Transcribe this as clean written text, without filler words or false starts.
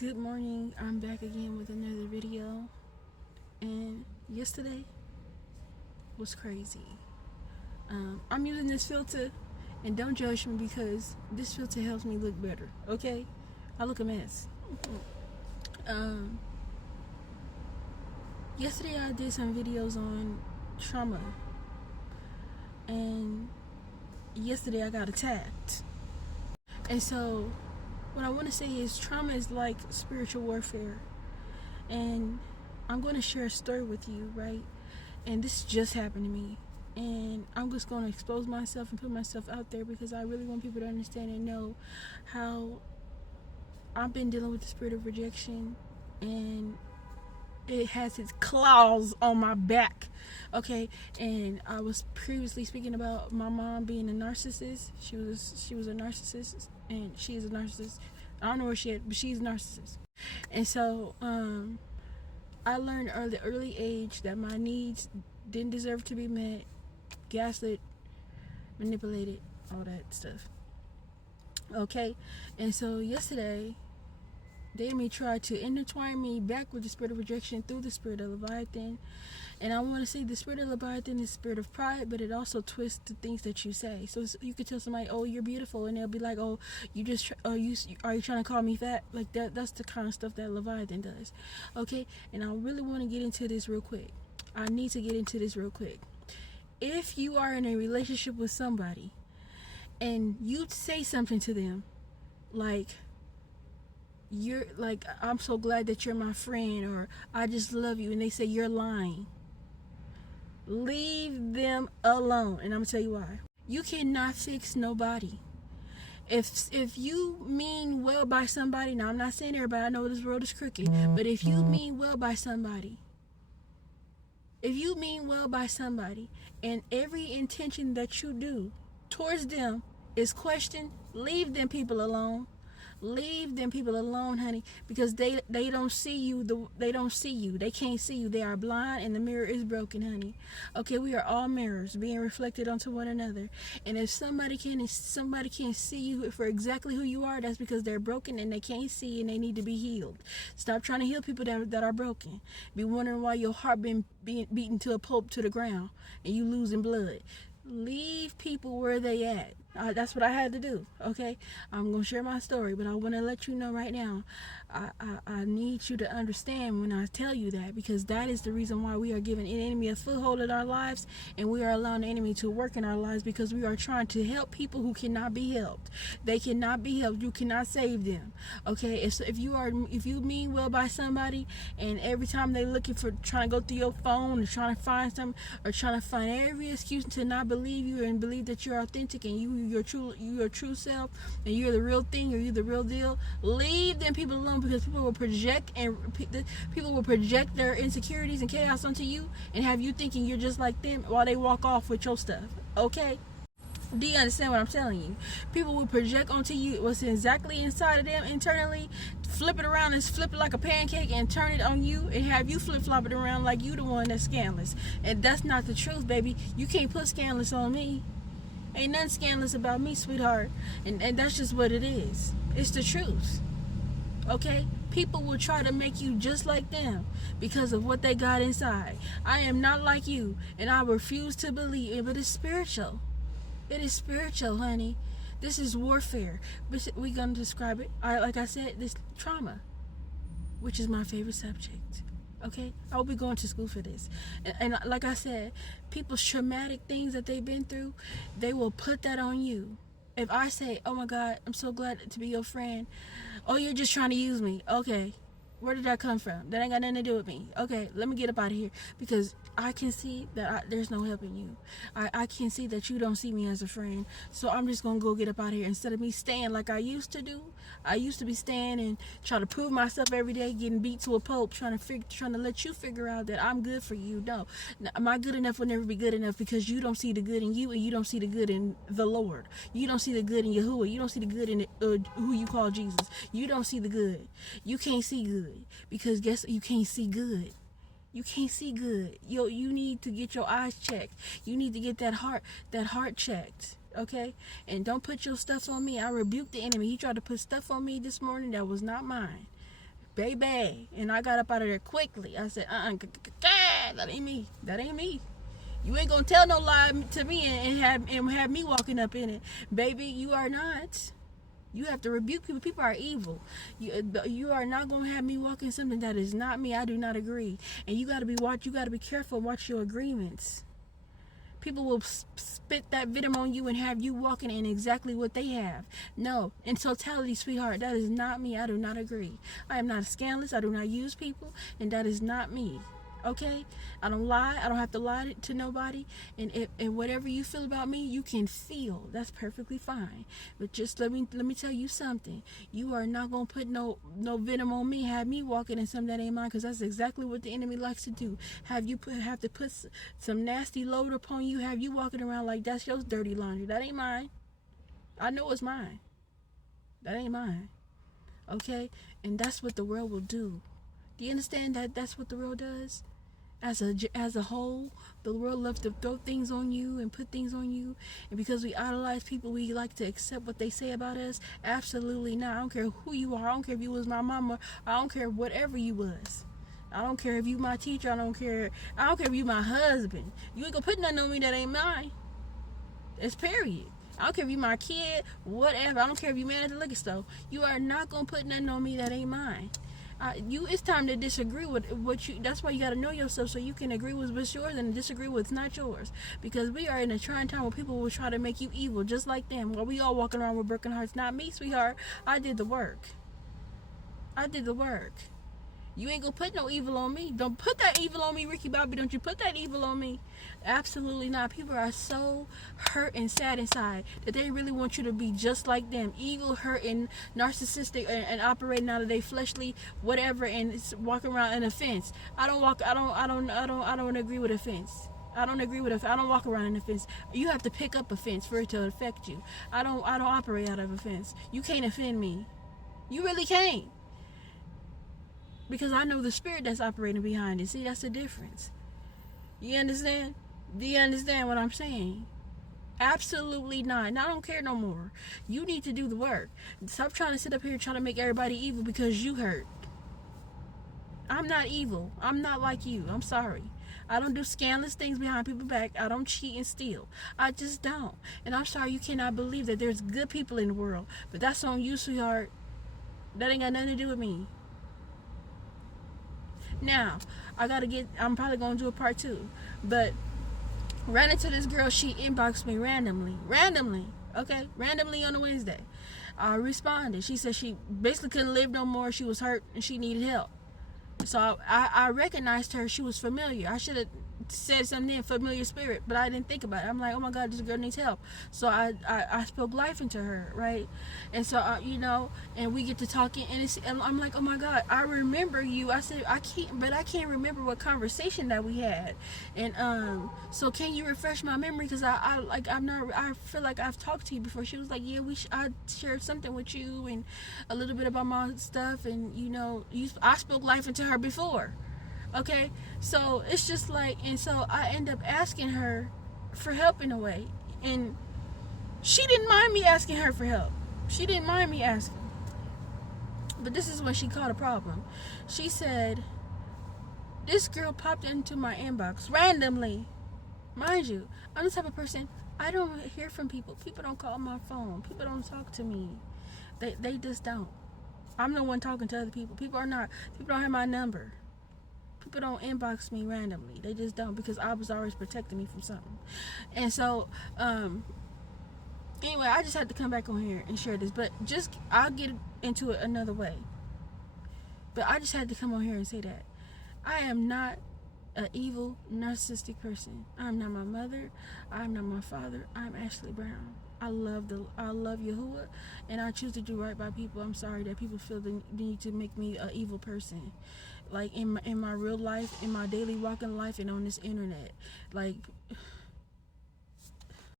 Good morning. I'm back again with another video. And yesterday was crazy. I'm using this filter, and don't judge me because this filter helps me look better. Okay, I look a mess. Yesterday I did some videos on trauma, and yesterday I got attacked. And so what I want to say is trauma is like spiritual warfare. And I'm going to share a story with you, right? And this just happened to me. And I'm just going to expose myself and put myself out there because I really want people to understand and know how I've been dealing with the spirit of rejection, and it has its claws on my back. Okay, and I was previously speaking about my mom being a narcissist. She was a narcissist, and she is a narcissist. I don't know where she is, but she's a narcissist. And so I learned at the early age that my needs didn't deserve to be met, gaslit, manipulated, all that stuff. Okay, and so yesterday the enemy tried to intertwine me back with the spirit of rejection through the spirit of Leviathan. And I want to say the spirit of Leviathan is the spirit of pride, but it also twists the things that you say. So you could tell somebody, "Oh, you're beautiful," and they'll be like, "Oh, you just are you trying to call me fat?" Like that. That's the kind of stuff that Leviathan does. Okay, and I really want to get into this real quick. I need to get into this real quick. If you are in a relationship with somebody and you say something to them, like, "You're like, I'm so glad that you're my friend," or "I just love you," and they say you're lying, leave them alone. And I'm gonna tell you why. You cannot fix nobody. If you mean well by somebody, now I'm not saying everybody, I know this world is crooked, but if you mean well by somebody, and every intention that you do towards them is questioned, leave them people alone. Leave them people alone, honey, because they don't see you. They don't see you. They can't see you. They are blind, and the mirror is broken, honey. Okay, we are all mirrors being reflected onto one another. And if somebody can't see you for exactly who you are, that's because they're broken and they can't see, and they need to be healed. Stop trying to heal people that are broken. Be wondering why your heart being beaten to a pulp to the ground and you losing blood. Leave people where they at. That's what I had to do. Okay, I'm gonna share my story, but I want to let you know right now. I need you to understand when I tell you that, because that is the reason why we are giving the enemy a foothold in our lives, and we are allowing the enemy to work in our lives, because we are trying to help people who cannot be helped. They cannot be helped. You cannot save them. Okay, if you mean well by somebody, and every time they looking for, trying to go through your phone or trying to find something, or trying to find every excuse to not believe you and believe that you're authentic and your true self, and you're the real thing, or you're the real deal, leave them people alone, because people will project their insecurities and chaos onto you and have you thinking you're just like them while they walk off with your stuff. Okay, do you understand what I'm telling you? People will project onto you what's exactly inside of them internally, flip it around and flip it like a pancake and turn it on you and have you flip-flop it around like you the one that's scandalous. And that's not the truth, baby. You can't put scandalous on me. Ain't nothing scandalous about me, sweetheart. And that's just what it is. It's the truth. Okay? People will try to make you just like them because of what they got inside. I am not like you, and I refuse to believe it, but it's spiritual. It is spiritual, honey. This is warfare. We're going to describe it. Like I said, this trauma, which is my favorite subject. Okay? I will be going to school for this. And like I said, people's traumatic things that they've been through, they will put that on you. If I say, "Oh my God, I'm so glad to be your friend," "Oh, you're just trying to use me." Okay, where did that come from? That ain't got nothing to do with me. Okay, let me get up out of here, because I can see that there's no helping you. I can see that you don't see me as a friend. So I'm just going to go get up out of here. Instead of me staying like I used to do. I used to be staying and trying to prove myself every day, getting beat to a pulp, trying to let you figure out that I'm good for you. No, my good enough will never be good enough, because you don't see the good in you, and you don't see the good in the Lord. You don't see the good in Yahuwah. You don't see the good in who you call Jesus. You don't see the good. You can't see good, because guess you can't see good. You can't see good. You need to get your eyes checked. You need to get that heart checked. Okay? And don't put your stuff on me. I rebuke the enemy. He tried to put stuff on me this morning that was not mine. baby. And I got up out of there quickly. I said, that ain't me. That ain't me. You ain't gonna tell no lie to me and have me walking up in it. Baby, you are not. You have to rebuke people. People are evil. You are not gonna have me walk in something that is not me. I do not agree. And you gotta be careful and watch your agreements. People will spit that venom on you and have you walking in exactly what they have. No, in totality, sweetheart, that is not me. I do not agree. I am not a scandalous. I do not use people, and that is not me. Okay, I don't lie. I don't have to lie to nobody. And whatever you feel about me, you can feel. That's perfectly fine. But just let me tell you something. You are not gonna put no venom on me. Have me walking in something that ain't mine, because that's exactly what the enemy likes to do. Have to put some nasty load upon you. Have you walking around like that's your dirty laundry. That ain't mine. I know it's mine. That ain't mine. Okay, and that's what the world will do. Do you understand that that's what the world does? As a whole, the world loves to throw things on you and put things on you. And because we idolize people, we like to accept what they say about us. Absolutely not. I don't care who you are. I don't care if you was my mama. I don't care whatever you was. I don't care if you my teacher. I don't care if you my husband. You ain't gonna put nothing on me that ain't mine. It's period. I don't care if you my kid, whatever. I don't care if you man at the liquor store. You are not gonna put nothing on me that ain't mine. It's time to disagree with what you. That's why you got to know yourself, so you can agree with what's yours and disagree with what's not yours. Because we are in a trying time where people will try to make you evil, just like them. While we all walking around with broken hearts. Not me, sweetheart. I did the work. You ain't gonna put no evil on me. Don't put that evil on me, Ricky Bobby. Don't you put that evil on me. Absolutely not. People are so hurt and sad inside that they really want you to be just like them. Evil, hurt, and narcissistic, and operating out of their fleshly whatever, and it's walking around an offense. I don't agree with offense. I don't walk around in offense. You have to pick up offense for it to affect you. I don't operate out of offense. You can't offend me. You really can't. Because I know the spirit that's operating behind it. See, that's the difference. You understand? Do you understand what I'm saying? Absolutely not. And I don't care no more. You need to do the work. Stop trying to sit up here trying to make everybody evil because you hurt. I'm not evil. I'm not like you. I'm sorry. I don't do scandalous things behind people's back. I don't cheat and steal. I just don't. And I'm sorry you cannot believe that there's good people in the world. But that's on you, sweetheart. That ain't got nothing to do with me. Now, I'm probably going to do a part 2. But ran into this girl, she inboxed me randomly, okay? Randomly on a Wednesday. I responded. She said she basically couldn't live no more. She was hurt and she needed help. So I recognized her. She was familiar. I should have said something in familiar spirit, but I didn't think about it. I'm like, oh my God, this girl needs help. So I spoke life into her, right? And so and we get to talking, and I'm like, oh my God, I remember you. I said I can't remember what conversation that we had. And so can you refresh my memory, because I feel like I've talked to you before. She was like, yeah, I shared something with you and a little bit about my stuff, and I spoke life into her before. Okay, so it's just like, and so I end up asking her for help in a way, and she didn't mind me asking her for help. She didn't mind me asking. But this is when she caught a problem. She said, this girl popped into my inbox randomly. Mind you, I'm the type of person, I don't hear from people. People don't call my phone. People don't talk to me. They just don't. I'm the one talking to other people. People don't have my number. People don't inbox me randomly. They just don't, because I was always protecting me from something. And so, anyway, I just had to come back on here and share this. But I'll get into it another way. But I just had to come on here and say that I am not an evil, narcissistic person. I'm not my mother. I'm not my father. I'm Ashley Brown. I love Yahuwah, and I choose to do right by people. I'm sorry that people feel the need to make me an evil person. Like in my real life, in my daily walking life, and on this internet. Like,